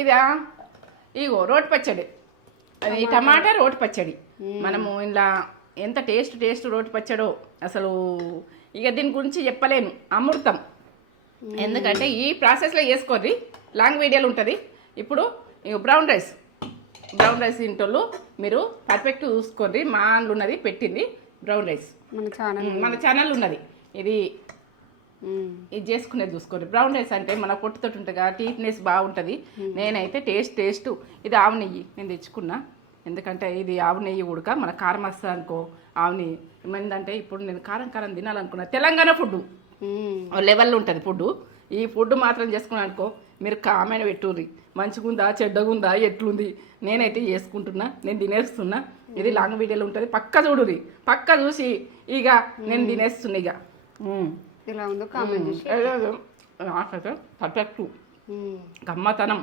ఇదా ఇగో రోటి పచ్చడి, అది టమాటా రోటి పచ్చడి. మనము ఇలా ఎంత టేస్ట్ రోటి పచ్చడో అసలు ఇక దీని గురించి చెప్పలేను, అమృతం. ఎందుకంటే ఈ ప్రాసెస్లో చేసుకోర్రి, లాంగ్ వీడియోలు ఉంటుంది. ఇప్పుడు ఇక బ్రౌన్ రైస్ ఇంటోళ్ళు మీరు పర్ఫెక్ట్ చూసుకోండి. మా అందులో ఉన్నది పెట్టింది బ్రౌన్ రైస్, మన ఛానల్ ఉన్నది. ఇది చేసుకునేది చూసుకోండి. బ్రౌన్ రైస్ అంటే మన పొట్టుతోటి ఉంటుంది కదా, టీట్నెస్ బాగుంటుంది. నేనైతే టేస్ట్ ఇది ఆవు నెయ్యి నేను తెచ్చుకున్నా. ఎందుకంటే ఇది ఆవు నెయ్యి ఉడక మన కారం వస్తుంది అనుకో, ఆవు నెయ్యి ఏమైందంటే ఇప్పుడు నేను కారం తినాలనుకున్నా. తెలంగాణ ఫుడ్ లెవెల్లో ఉంటుంది ఫుడ్. ఈ ఫుడ్ మాత్రం చేసుకున్నాను అనుకో, మీరు కామెంట్ పెట్టుర్రి, మంచిగుందా చెడ్డగుందా ఎట్లుంది. నేనైతే చేసుకుంటున్నా, నేను తినేస్తున్నా. ఇది లాంగ్ వీడియోలో ఉంటుంది, పక్క చూడుర్రి. పక్క చూసి ఇక నేను తినేస్తున్నా. ఇక ఇలా ఉందో కామెంట్ చేసి నాకైతే పర్ఫెక్ట్ గమ్మతనం.